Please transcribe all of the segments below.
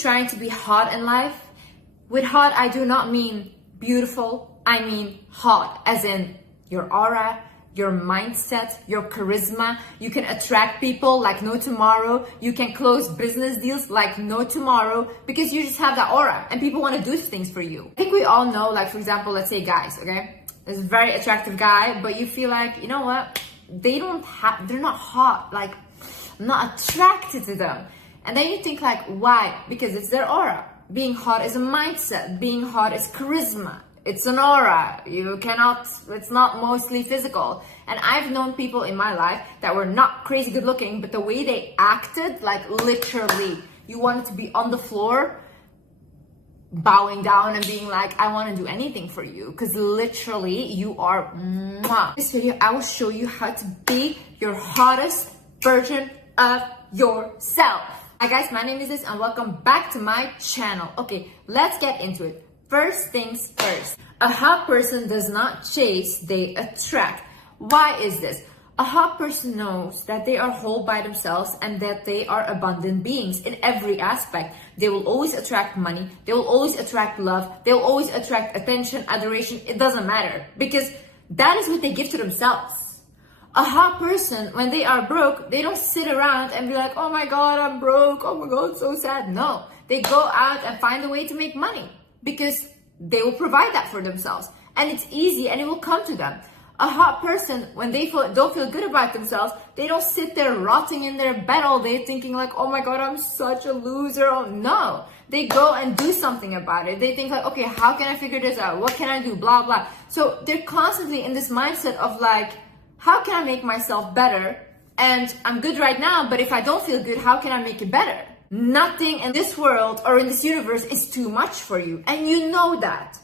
trying to be hot in life? With hot, I do not mean beautiful. I mean hot, as in your aura, your mindset, your charisma. You can attract people like no tomorrow. You can close business deals like no tomorrow because you just have that aura and people want to do things for you. I think we all know, like, for example, let's say guys, okay? There's a very attractive guy, but you feel like, you know what? They're not hot. Like, I'm not attracted to them. And then you think like, why? Because it's their aura. Being hot is a mindset. Being hot is charisma. It's an aura. It's not mostly physical. And I've known people in my life that were not crazy good looking, but the way they acted, like literally, you wanted to be on the floor, bowing down and being like, I want to do anything for you. Because literally, you are mwah. In this video, I will show you how to be your hottest version of yourself. Hi guys, my name is Liz and welcome back to my channel. Okay, let's get into it. First things first, a hot person does not chase, they attract. Why is this? A hot person knows that they are whole by themselves and that they are abundant beings in every aspect. They will always attract money. They will always attract love. They will always attract attention, adoration. It doesn't matter because that is what they give to themselves. A hot person, when they are broke, they don't sit around and be like, oh my God, I'm broke. Oh my God, so sad. No, they go out and find a way to make money because they will provide that for themselves. And it's easy and it will come to them. A hot person, when they don't feel good about themselves, they don't sit there rotting in their bed all day thinking like, oh my God, I'm such a loser. Oh, no, they go and do something about it. They think like, okay, how can I figure this out? What can I do? Blah, blah. So they're constantly in this mindset of like, how can I make myself better? And I'm good right now, but if I don't feel good, how can I make it better? Nothing in this world or in this universe is too much for you. And you know that.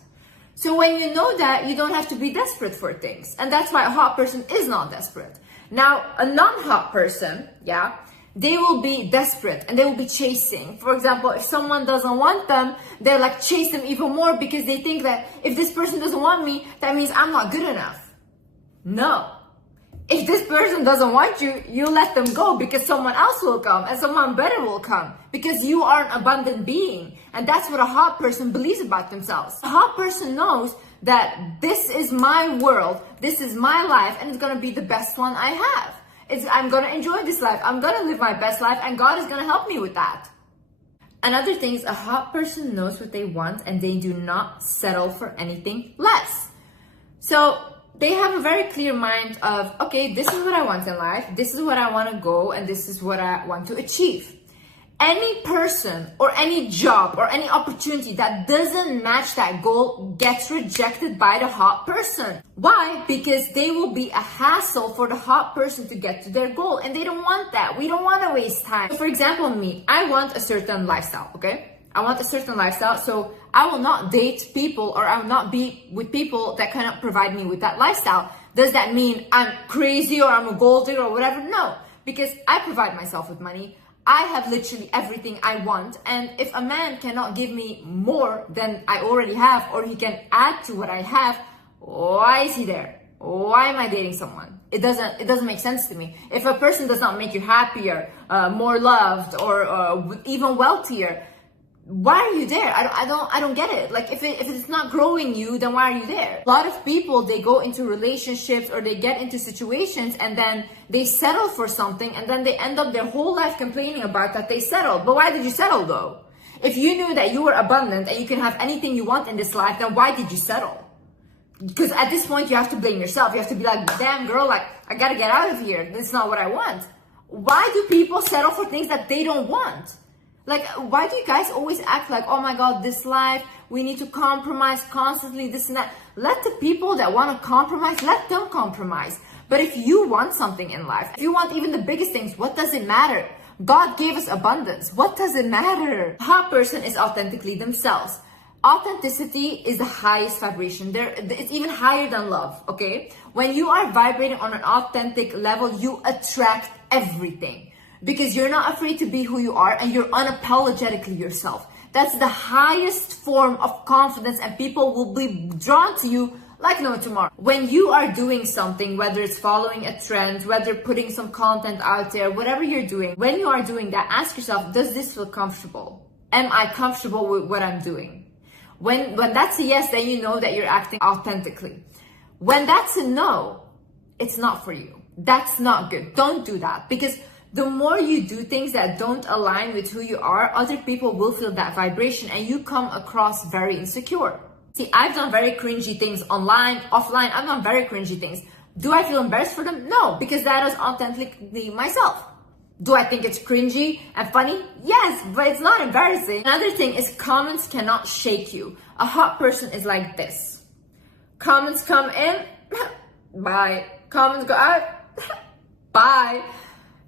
So when you know that, you don't have to be desperate for things. And that's why a hot person is not desperate. Now, a non-hot person, yeah, they will be desperate and they will be chasing. For example, if someone doesn't want them, they'll like chase them even more because they think that if this person doesn't want me, that means I'm not good enough. No. If this person doesn't want you, you let them go because someone else will come and someone better will come because you are an abundant being. And that's what a hot person believes about themselves. A hot person knows that this is my world, this is my life, and it's going to be the best one I have. I'm going to enjoy this life. I'm going to live my best life and God is going to help me with that. Another thing is a hot person knows what they want and they do not settle for anything less. So they have a very clear mind of, okay, this is what I want in life, this is what I want to go, and this is what I want to achieve. Any person or any job or any opportunity that doesn't match that goal gets rejected by the hot person. Why? Because they will be a hassle for the hot person to get to their goal, and they don't want that. We don't want to waste time. So for example, me, I want a certain lifestyle, okay? I want a certain lifestyle, so I will not date people or I will not be with people that cannot provide me with that lifestyle. Does that mean I'm crazy or I'm a gold digger or whatever? No, because I provide myself with money. I have literally everything I want. And if a man cannot give me more than I already have or he can add to what I have, why is he there? Why am I dating someone? It doesn't make sense to me. If a person does not make you happier, more loved, or even wealthier, why are you there? I don't get it. Like if it's not growing you, then why are you there? A lot of people, they go into relationships or they get into situations and then they settle for something and then they end up their whole life complaining about that they settled. But why did you settle though? If you knew that you were abundant and you can have anything you want in this life, then why did you settle? Because at this point you have to blame yourself. You have to be like, damn girl, like I gotta get out of here. This is not what I want. Why do people settle for things that they don't want? Like, why do you guys always act like, oh my God, this life, we need to compromise constantly, this and that. Let the people that want to compromise, let them compromise. But if you want something in life, if you want even the biggest things, what does it matter? God gave us abundance. What does it matter? A hot person is authentically themselves. Authenticity is the highest vibration. It's even higher than love, okay? When you are vibrating on an authentic level, you attract everything. Because you're not afraid to be who you are and you're unapologetically yourself. That's the highest form of confidence and people will be drawn to you like no tomorrow. When you are doing something, whether it's following a trend, whether putting some content out there, whatever you're doing, when you are doing that, ask yourself, does this feel comfortable? Am I comfortable with what I'm doing? When that's a yes, then you know that you're acting authentically. When that's a no, it's not for you. That's not good. Don't do that, because the more you do things that don't align with who you are, other people will feel that vibration and you come across very insecure. See, I've done very cringy things online, offline. I've done very cringy things. Do I feel embarrassed for them? No, because that is authentically myself. Do I think it's cringy and funny? Yes, but it's not embarrassing. Another thing is comments cannot shake you. A hot person is like this. Comments come in, bye. Comments go out, bye.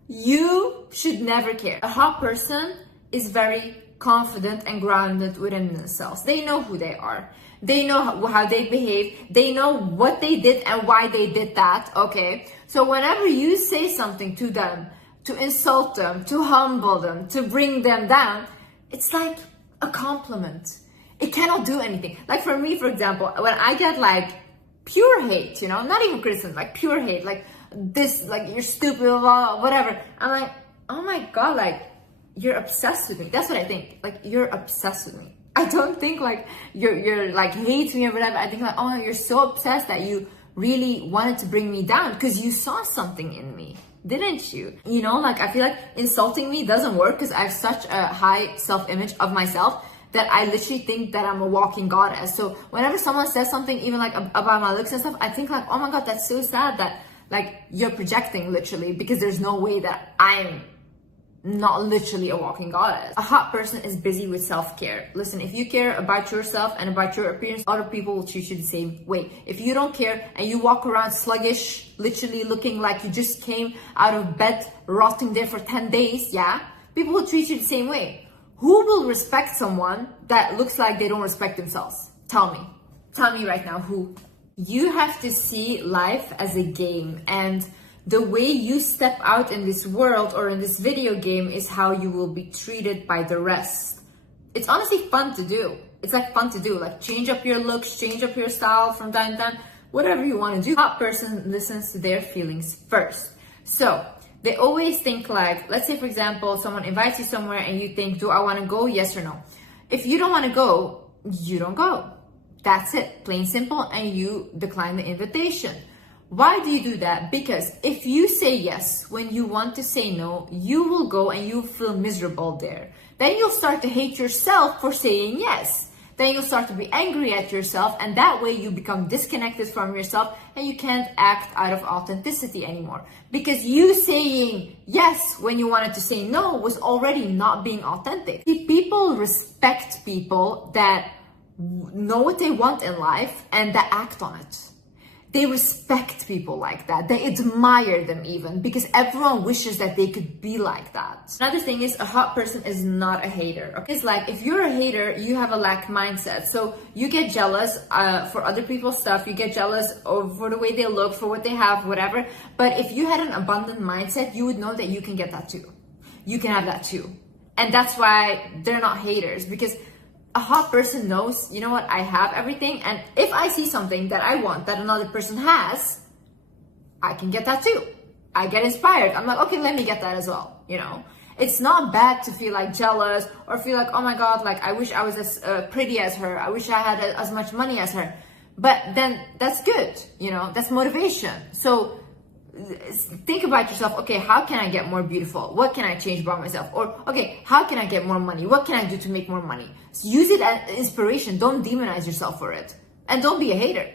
You should never care. A hot person is very confident and grounded within themselves. They know who they are. They know how they behave. They know what they did and why they did that, okay? So whenever you say something to them, to insult them, to humble them, to bring them down, it's like a compliment. It cannot do anything. Like for me, for example, when I get like pure hate, you know, not even criticism, like pure hate, like this, like you're stupid, blah, blah, whatever. I'm like, oh my God, like you're obsessed with me. That's what I think. Like you're obsessed with me. I don't think like you're like hate me or whatever. I think like, oh, you're so obsessed that you really wanted to bring me down because you saw something in me. Didn't you? You know, like I feel like insulting me doesn't work because I have such a high self-image of myself that I literally think that I'm a walking goddess. So whenever someone says something, even like about my looks and stuff, I think like, oh my God, that's so sad that like you're projecting literally, because there's no way that I'm not literally a walking goddess. A hot person is busy with self-care. Listen, if you care about yourself and about your appearance, other people will treat you the same way. If you don't care and you walk around sluggish, literally looking like you just came out of bed, rotting there for 10 days, yeah, people will treat you the same way. Who will respect someone that looks like they don't respect themselves? Tell me. Tell me right now, who? You have to see life as a game, and the way you step out in this world or in this video game is how you will be treated by the rest. It's honestly fun to do. It's like fun to do, like change up your looks, change up your style from time to time, whatever you want to do. A hot person listens to their feelings first. So they always think like, let's say for example, someone invites you somewhere and you think, do I want to go? Yes or no? If you don't want to go, you don't go. That's it, plain simple, and you decline the invitation. Why do you do that? Because if you say yes when you want to say no, you will go and you feel miserable there. Then you'll start to hate yourself for saying yes. Then you'll start to be angry at yourself, and that way you become disconnected from yourself and you can't act out of authenticity anymore. Because you saying yes when you wanted to say no was already not being authentic. See, people respect people that know what they want in life and that act on it. They respect people like that. They admire them even, because everyone wishes that they could be like that. Another thing is, a hot person is not a hater. Okay? It's like, if you're a hater, you have a lack mindset. So you get jealous for other people's stuff. You get jealous for the way they look, for what they have, whatever. But if you had an abundant mindset, you would know that you can get that too. You can have that too. And that's why they're not haters, because a hot person knows, you know what, I have everything, and if I see something that I want that another person has, I can get that too. I get inspired. I'm like, okay, let me get that as well, you know. It's not bad to feel like jealous or feel like, oh my God, like I wish I was as pretty as her. I wish I had as much money as her. But then that's good, you know, that's motivation. So think about yourself. Okay, how can I get more beautiful? What can I change about myself? Or okay, how can I get more money? What can I do to make more money? So use it as inspiration. Don't demonize yourself for it, and don't be a hater.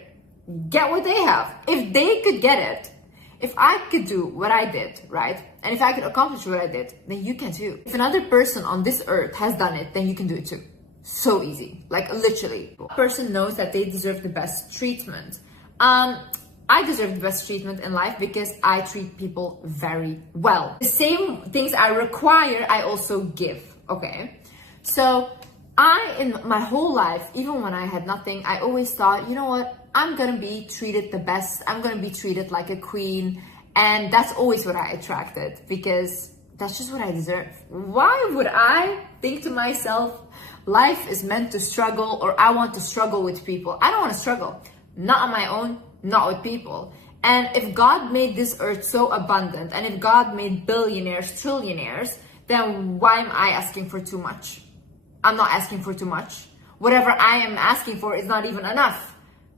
Get what they have. If they could get it, if I could do what I did, right, and if I could accomplish what I did, then you can too. If another person on this earth has done it, then you can do it too. So easy, like literally. A person knows that they deserve the best treatment. I deserve the best treatment in life because I treat people very well. The same things I require, I also give, okay? So in my whole life, even when I had nothing, I always thought, you know what? I'm gonna be treated the best. I'm gonna be treated like a queen. And that's always what I attracted, because that's just what I deserve. Why would I think to myself, life is meant to struggle, or I want to struggle with people? I don't want to struggle. Not on my own, not with people. And if God made this earth so abundant, and if God made billionaires, trillionaires, then why am I asking for too much? I'm not asking for too much. Whatever I am asking for is not even enough.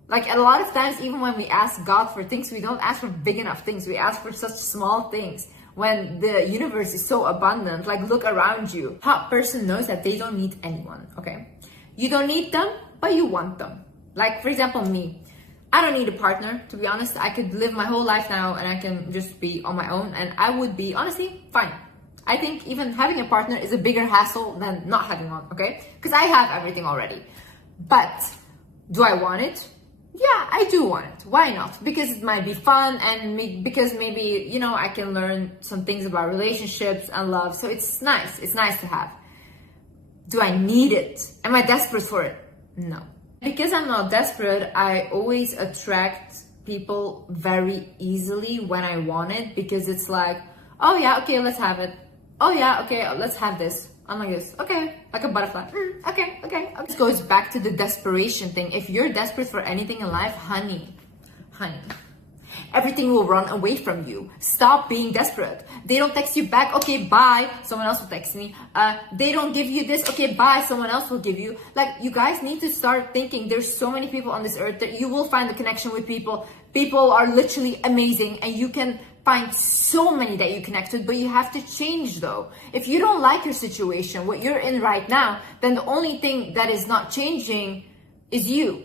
Like a lot of times, even when we ask God for things, we don't ask for big enough things. We ask for such small things when the universe is so abundant. Like look around you. Hot person knows that they don't need anyone, okay? You don't need them, but you want them. Like for example, me. I don't need a partner, to be honest. I could live my whole life now and I can just be on my own and I would be, honestly, fine. I think even having a partner is a bigger hassle than not having one, okay? Because I have everything already. But do I want it? Yeah, I do want it. Why not? Because it might be fun and because maybe, you know, I can learn some things about relationships and love. So it's nice. It's nice to have. Do I need it? Am I desperate for it? No. Because I'm not desperate, I always attract people very easily when I want it, because it's like, oh yeah, okay, let's have it. Oh yeah, okay, let's have this. I'm like this, okay, like a butterfly. Okay. This goes back to the desperation thing. If you're desperate for anything in life, honey, everything will run away from you. Stop being desperate. They don't text you back, okay, bye, someone else will text me. They don't give you this, okay, bye, someone else will give you. Like, you guys need to start thinking there's so many people on this earth that you will find a connection with people. People are literally amazing and you can find so many that you connect with, but you have to change though. If you don't like your situation, what you're in right now, then the only thing that is not changing is you.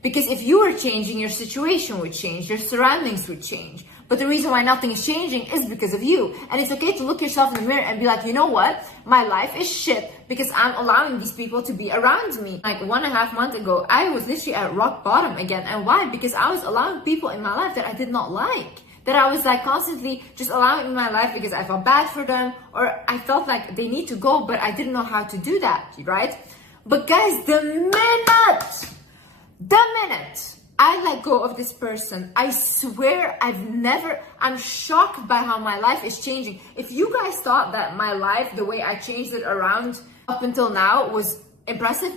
Because if you were changing, your situation would change, your surroundings would change. But the reason why nothing is changing is because of you. And it's okay to look yourself in the mirror and be like, you know what? My life is shit because I'm allowing these people to be around me. Like 1.5 months ago, I was literally at rock bottom again. And why? Because I was allowing people in my life that I did not like. That I was like constantly just allowing in my life because I felt bad for them or I felt like they need to go, but I didn't know how to do that, right? But guys, the minute I let go of this person, I swear I'm shocked by how my life is changing. If you guys thought that my life, the way I changed it around up until now was impressive,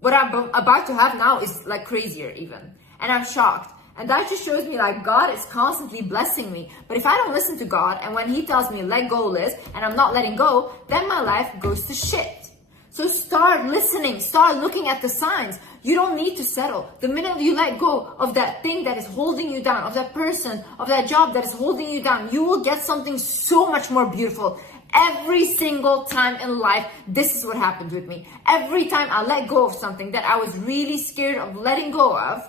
what I'm about to have now is like crazier even. And I'm shocked. And that just shows me like God is constantly blessing me. But if I don't listen to God and when he tells me let go, Liz, and I'm not letting go, then my life goes to shit. So start listening, start looking at the signs. You don't need to settle. The minute you let go of that thing that is holding you down, of that person, of that job that is holding you down, you will get something so much more beautiful. Every single time in life, this is what happened with me. Every time I let go of something that I was really scared of letting go of,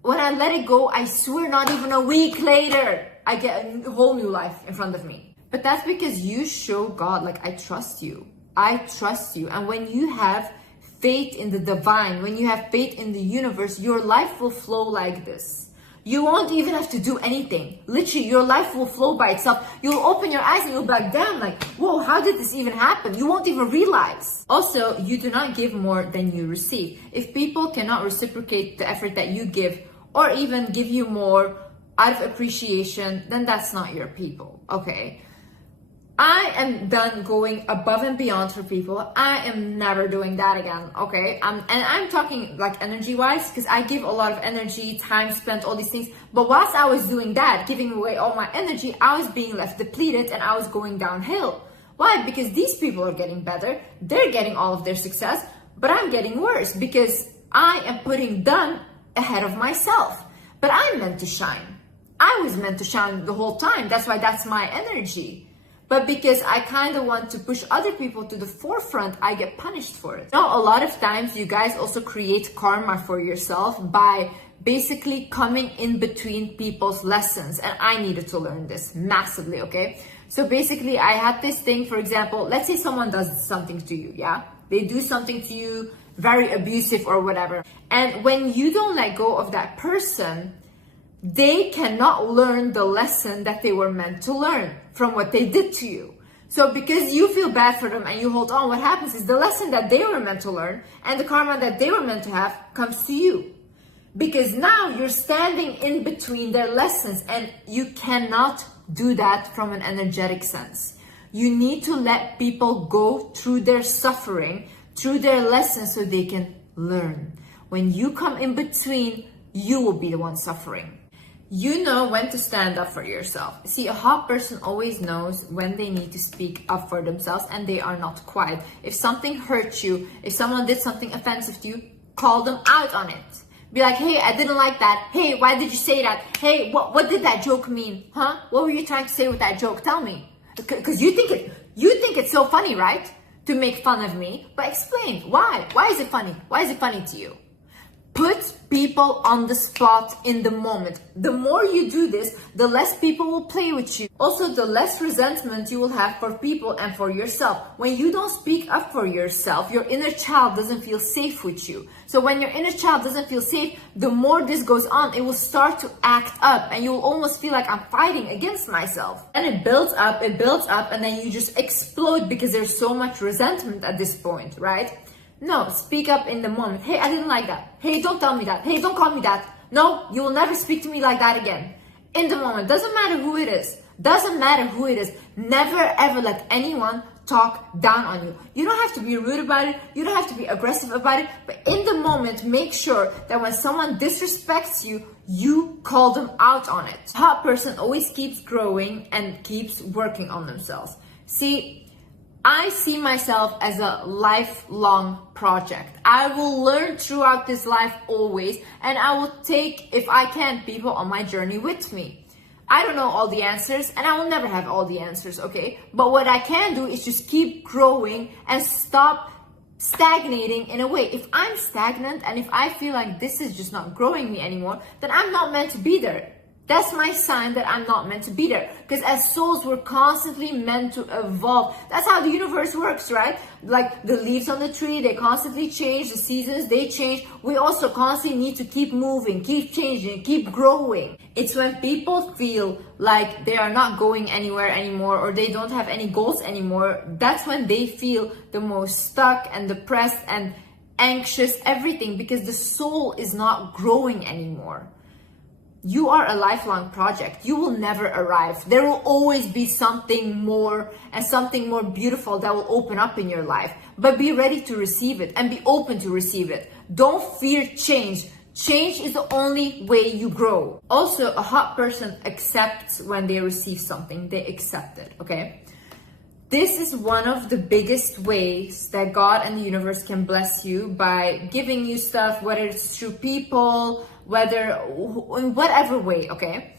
when I let it go, I swear not even a week later, I get a whole new life in front of me. But that's because you show God, like, I trust you. I trust you. And when you have faith in the divine, when you have faith in the universe, your life will flow like this. You won't even have to do anything. Literally, your life will flow by itself. You'll open your eyes and you'll be like, damn, like, whoa, how did this even happen? You won't even realize. Also, you do not give more than you receive. If people cannot reciprocate the effort that you give, or even give you more out of appreciation, then that's not your people, okay? I am done going above and beyond for people. I am never doing that again, okay? And I'm talking like energy-wise, because I give a lot of energy, time spent, all these things. But whilst I was doing that, giving away all my energy, I was being left depleted and I was going downhill. Why? Because these people are getting better. They're getting all of their success, but I'm getting worse because I am putting them ahead of myself. But I'm meant to shine. I was meant to shine the whole time. That's why that's my energy. But because I kind of want to push other people to the forefront, I get punished for it. Now, a lot of times you guys also create karma for yourself by basically coming in between people's lessons. And I needed to learn this massively, okay? So basically I had this thing, for example, let's say someone does something to you, yeah? They do something to you, very abusive or whatever. And when you don't let go of that person, they cannot learn the lesson that they were meant to learn from what they did to you. So because you feel bad for them and you hold on, what happens is the lesson that they were meant to learn and the karma that they were meant to have comes to you. Because now you're standing in between their lessons and you cannot do that from an energetic sense. You need to let people go through their suffering, through their lessons so they can learn. When you come in between, you will be the one suffering. You know when to stand up for yourself. See, a hot person always knows when they need to speak up for themselves and they are not quiet. If something hurts you, if someone did something offensive to you, call them out on it. Be like, hey, I didn't like that. Hey, why did you say that? Hey, what did that joke mean? Huh? What were you trying to say with that joke? Tell me. Because you think it's so funny, right? To make fun of me. But explain, why? Why is it funny? Why is it funny to you? Put people on the spot in the moment. The more you do this, the less people will play with you. Also, the less resentment you will have for people and for yourself. When you don't speak up for yourself, your inner child doesn't feel safe with you. So when your inner child doesn't feel safe, the more this goes on, it will start to act up and you will almost feel like I'm fighting against myself. And it builds up, and then you just explode because there's so much resentment at this point, right? No, speak up in the moment. Hey, I didn't like that. Hey, don't tell me that. Hey, don't call me that. No, you will never speak to me like that again. In the moment. Doesn't matter who it is. Doesn't matter who it is. Never ever let anyone talk down on you. You don't have to be rude about it. You don't have to be aggressive about it. But in the moment, make sure that when someone disrespects you, you call them out on it. A hot person always keeps growing and keeps working on themselves. See, I see myself as a lifelong project. I will learn throughout this life always, and I will take, if I can, people on my journey with me. I don't know all the answers, and I will never have all the answers, okay? But what I can do is just keep growing and stop stagnating in a way. If I'm stagnant and if I feel like this is just not growing me anymore, then I'm not meant to be there. That's my sign that I'm not meant to be there. Because as souls, we're constantly meant to evolve. That's how the universe works, right? Like the leaves on the tree, they constantly change. The seasons, they change. We also constantly need to keep moving, keep changing, keep growing. It's when people feel like they are not going anywhere anymore or they don't have any goals anymore. That's when they feel the most stuck and depressed and anxious, everything. Because the soul is not growing anymore. You are a lifelong project. You will never arrive. There will always be something more and something more beautiful that will open up in your life. But be ready to receive it and be open to receive it. Don't fear change. Change is the only way you grow. Also, a hot person accepts when they receive something. They accept it, okay? This is one of the biggest ways that God and the universe can bless you by giving you stuff, whether it's through people, whether in whatever way, okay?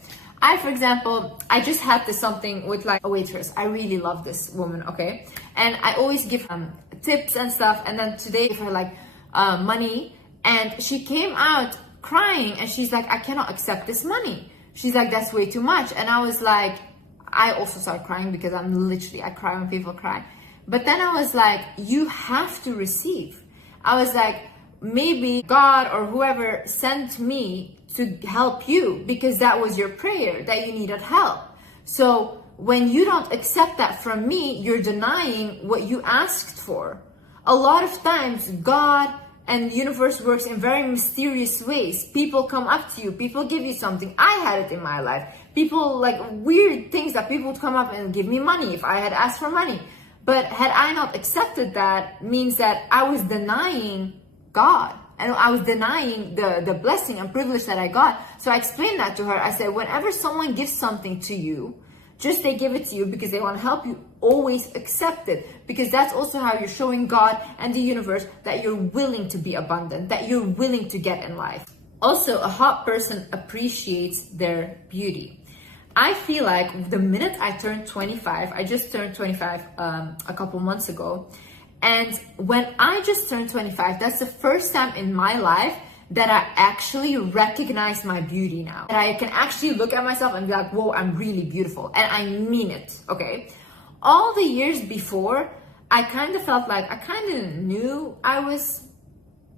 For example, I just had this something with like a waitress. I really love this woman, okay? And I always give tips and stuff. And then today I gave her like money and she came out crying and she's like, I cannot accept this money. She's like, that's way too much. And I was like, I also started crying because I cry when people cry. But then I was like, you have to receive. I was like, maybe God or whoever sent me to help you because that was your prayer, that you needed help. So when you don't accept that from me, you're denying what you asked for. A lot of times, God and the universe works in very mysterious ways. People come up to you, people give you something. I had it in my life. People, like weird things that people would come up and give me money if I had asked for money. But had I not accepted that, means that I was denying God. And I was denying the blessing and privilege that I got. So I explained that to her. I said, whenever someone gives something to you, just they give it to you because they want to help you, always accept it. Because that's also how you're showing God and the universe that you're willing to be abundant, that you're willing to get in life. Also, a hot person appreciates their beauty. I feel like the minute I turned 25, I just turned 25 a couple months ago. And when I just turned 25, that's the first time in my life that I actually recognize my beauty now. And I can actually look at myself and be like, whoa, I'm really beautiful. And I mean it, okay? All the years before, I kind of felt like I kind of knew I was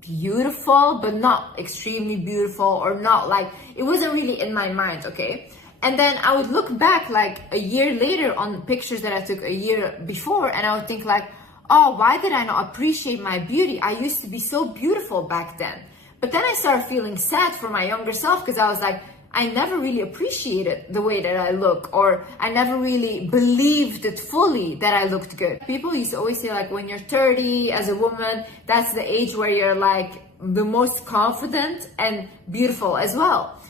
beautiful, but not extremely beautiful or not like, it wasn't really in my mind, okay? And then I would look back like a year later on pictures that I took a year before and I would think like, oh, why did I not appreciate my beauty? I used to be so beautiful back then. But then I started feeling sad for my younger self because I was like, I never really appreciated the way that I look, or I never really believed it fully that I looked good. People used to always say like, when you're 30 as a woman, that's the age where you're like the most confident and beautiful as well.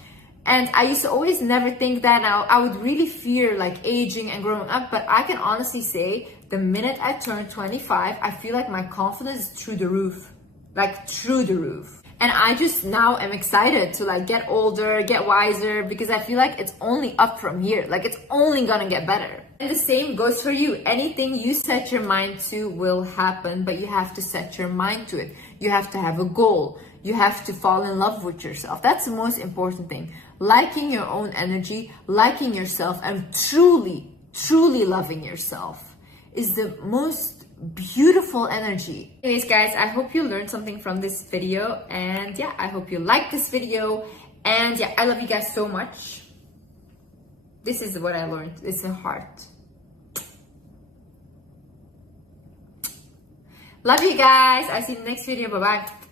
And I used to always never think that. Now I would really fear like aging and growing up, but I can honestly say the minute I turned 25, I feel like my confidence is through the roof, like through the roof. And I just now am excited to like get older, get wiser, because I feel like it's only up from here. Like it's only gonna get better. And the same goes for you. Anything you set your mind to will happen, but you have to set your mind to it. You have to have a goal. You have to fall in love with yourself. That's the most important thing. Liking your own energy, liking yourself, and truly, truly loving yourself is the most beautiful energy. Anyways, guys, I hope you learned something from this video. And yeah, I hope you liked this video. And yeah, I love you guys so much. This is what I learned. It's a heart. Love you guys. I'll see you in the next video. Bye-bye.